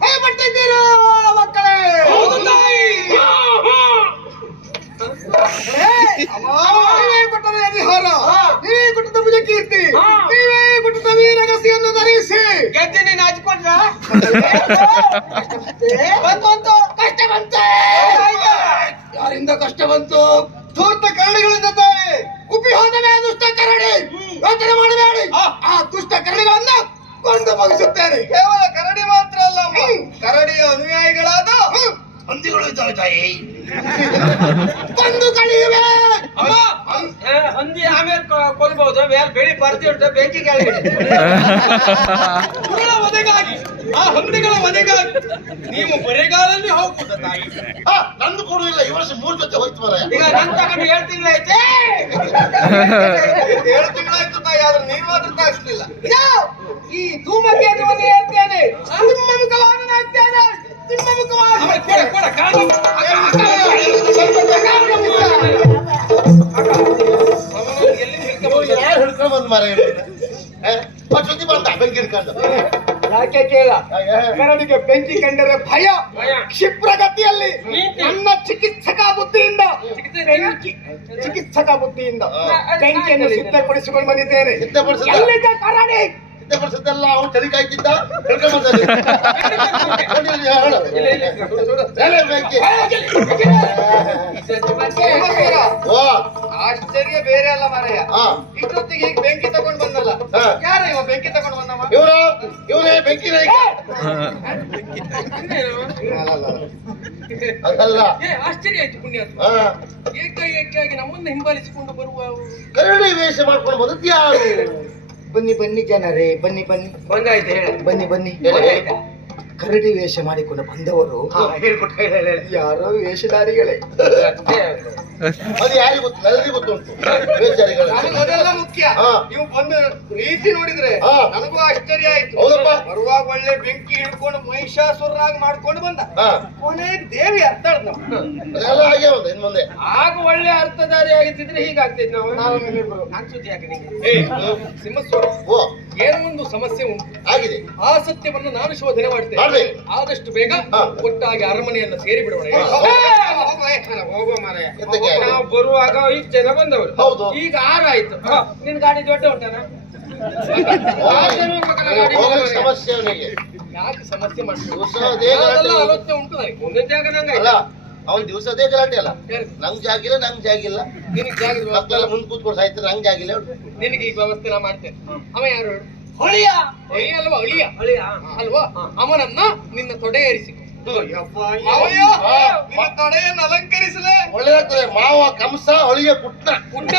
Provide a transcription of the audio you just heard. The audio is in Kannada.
ಭಯಪಟ್ಟಿದ್ದೀರಾ ಮಕ್ಕಳೇ? ಹೌದು ತಾಯಿ ನೀವೇ ಕೊಟ್ಟದ ನೀವೇ ಕೊಟ್ಟದ ಕೊಟ್ಟದ ವೀರಗಸಿಯನ್ನು ಧರಿಸಿ. ಬಂತು ಬಂತು. ಕಷ್ಟ ಬಂತೆ. ಯಾರಿಂದ ಕಷ್ಟ ಬಂತು? ಧೂರ್ತ ಕರಡಿಗಳಿಂದ ತಾಯಿ ಉಪ್ಪಿ ಹೋದವೇ ದುಷ್ಟ ಕರಡಿ ಯೋಚನೆ ಮಾಡಬೇಡಿ. ಆ ದುಷ್ಟ ಕರಡಿಗಳನ್ನ ಕೊಂದು ಮುಗಿಸುತ್ತೇನೆ. ಕೇವಲ ಕರಡಿಯ ಅನುಯಾಯಿಗಳಾದ ಹಂದಿಗಳು ಇದ್ದಾವೆ ತಾಯಿ. ಬಂದು ಕಳಿಯುವೆ. ಅಮ್ಮ. ಹಂದಿ ಆಮೇಲೆ ಕೊಲ್ಬಹುದು ಮೇಲೆ ಬೆಳಿ ಬರ್ತಿ ಉಂಟು ಬೆಂಕಿ ಕೆಳಗೆ ಕುರುಳ ಆ ಹಂದಿಗಳ ವಧೆಗಾಗಿ ನೀವು ಬರೆಗಾಲಲ್ಲಿ ಹೋಗ್ಬೋದ ತಾಯಿ. ನಂದು ಇಲ್ಲ. ಈ ವರ್ಷ ಮೂರ್ ಜೊತೆ ಹೋಯ್ತು ಮರ ಈಗ ನನ್ ತಗೊಂಡು ಏಳು ತಿಂಗಳಾಯ್ತೆ ಏಳು ತಿಂಗಳಾಯ್ತು ತಾಯಿ ಆದ್ರೆ ನೀವು ಮಾತ್ರ ತಾಯಿಸ್ಲಿಲ್ಲ ಈ ಧೂಮಕೇತುವನ್ನು ಹೇಳ್ತೇನೆ. ನಿಮ್ಮ ಮುಖವಾದನಾಗ್ತೇನೆ ನಿಮ್ಮ ಹಿಡ್ಕೊಂಡ್ ಮರ ಬಂದ ಬೆಂಕಿ ಹಿಡ್ಕೊಂಡು ಯಾಕೆ ಕೇಳ ಬೆಂಕಿ ಕಂಡರೆ ಭಯ. ಕ್ಷಿಪ್ರಗತಿಯಲ್ಲಿ. ನನ್ನ ಚಿಕಿತ್ಸಕ ಬುದ್ಧಿಯಿಂದ ಚಿಕಿತ್ಸಕ? ಬೆಂಕಿ ಚಿಕಿತ್ಸಕ ಬುದ್ಧಿಯಿಂದ. ಬೆಂಕಿಯನ್ನು ಸಿದ್ಧಪಡಿಸಿಕೊಂಡು ಬಂದಿದ್ದೇನೆ ಸಿದ್ಧಪಡಿಸಿದ್ದ? ಎಲ್ಲಿದೆ ಕರಡಿ ಸಿದ್ಧಪಡಿಸಿದ್ದೆಲ್ಲ ಅವ್ನು ಚಳಿ. ಓ ಆಶ್ಚರ್ಯ ಬೇರೆ ಅಲ್ಲ ಮಾರಯ್ಯ ಇಷ್ಟೊತ್ತಿಗೆ ಈಗ ಬೆಂಕಿ ತಗೊಂಡ್ ಬಂದಲ್ಲ. ಯಾರ ಇವ ಬೆಂಕಿ ತಗೊಂಡ್ ಬಂದವ? ಇವ್ರು ಇವನೇ ಬೆಂಕಿ ಅದಲ್ಲ ಆಶ್ಚರ್ಯ ಆಯ್ತು ಪುಣ್ಯಾತ್ಮ ಹಾ. ಏಕಾಏಕಿಯಾಗಿ ನಮ್ಮನ್ನ ಹಿಂಬಾಲಿಸಿಕೊಂಡು ಬರುವ ಕರಡಿ ವೇಷ ಮಾಡ್ಕೊಂಡು ಬಂದದ್ದು ಯಾರು ಬನ್ನಿ ಬನ್ನಿ ಜನರೇ ಬನ್ನಿ ಬನ್ನಿ. ಬಂದಾಯ್ತು ಹೇಳ. ಬನ್ನಿ ಬನ್ನಿ. ಕರಡಿ ವೇಷ ಮಾಡಿಕೊಂಡು ಬಂದವರು. ಹಾ, ಹೇಳ್ಕೊಟ್ಟು ಹೇಳಿ ಹೇಳಿ ಹೇಳಿ. ಯಾರೋ ವೇಷಧಾರಿಗಳೇ. ಅದು ಯಾರಿಗೆ ಗೊತ್ತು ಗೊತ್ತುಂಟು ಅದೆಲ್ಲ ಮುಖ್ಯ. ನೀವು ಬಂದ ರೀತಿ ನೋಡಿದ್ರೆ. ನನಗೂ ಆಶ್ಚರ್ಯ ಆಯ್ತು. ಹೌದಪ್ಪ. ಬರುವಾಗ ಒಳ್ಳೆ ಬೆಂಕಿ ಹಿಡ್ಕೊಂಡು ಮಹಿಷಾಸುರಾಗಿ ಮಾಡ್ಕೊಂಡು ಬಂದ. ಕೊನೆ ದೇವಿ ಅರ್ಥ ಆಗ್ಯಾವ ಅದೆಲ್ಲ ಒಂದು ಆಗ ಒಳ್ಳೆ ಅರ್ಥಧಾರಿ ಆಗಿದ್ದಿದ್ರೆ ಹೀಗಾಗ್ತಿದ್ ನಾವು. ಏನೊಂದು. ನಾನ್ ಸುದ್ದಿ ಯಾಕೆ ನಿಂಗೆ. ಸಿಂಹಸ್ವರ ಓ. ಏನೋ ಒಂದು ಸಮಸ್ಯೆ ಉಂಟು? ಆಗಿದೆ. ಆ ಸತ್ಯವನ್ನು ನಾನು ಶೋಧನೆ ಮಾಡ್ತೇನೆ. ಆದಷ್ಟು ಬೇಗ. ಒಟ್ಟಾಗಿ ಅರಮನೆಯನ್ನ ಸೇರಿ ಬಿಡೋಣ. ಹೋಗುವ ಮಾರಾಯ. ಎಂತಕ್ಕೆ? ನಾವು ಬರುವಾಗ ಐದು ಜನ ಬಂದವರು. ಹೌದು. ಈಗ ಆರಾಯ್ತು. ನಿನ್ ಗಾಡಿ ದೊಡ್ಡ ಉಂಟಾನ ಸಮಸ್ಯೆ ಯಾಕೆ ಸಮಸ್ಯೆ ಮಾಡ್ತೀವಿ ಆಲೋಚನೆ ಉಂಟು ನನಗೆ? ಮುಂದಿನ ಜಾಗ ನಂಗೆ ಅವನ್ ದಿವಸದೇ ಗಲಾಟೆ ಅಲ್ಲ? ನಂಗ್ ಜಾಗಿಲ್ಲ ನಂಗ್ ಜಾಗಿಲ್ಲ. ನಿನಗೆ ಜಾಗದ ವ್ಯವಸ್ಥೆ ಮಕ್ಕಳೆಲ್ಲ ಮುಂದ್ ಕೂತ್ಕೊಂಡು ಸಾಯ್ತಾರೆ ನಂಗ್ ಜಾಗಿಲ್ಲ. ನಿನಗೆ ಈ ವ್ಯವಸ್ಥೆ ನಾ ಮಾಡ್ತೇನೆ. ಅವ ಯಾರು ಹೊಳಿಯ! ಹೊಳಿಯ ಅಳಿಯ ಅಲ್ವಾ? ಅಳಿಯ ಹೊಳಿಯ. ಅಲ್ವಾ? ಅವನನ್ನ ನಿನ್ನ ತೊಡೆ ಏರಿಸಿ ಅಲಂಕರಿಸಲೇ. ಒಳ್ಳೆಯ ಮಾವ ಕಂಸ ಹೊಳಿಯ ಪುಟ್ಟ ಪುಟ್ಟ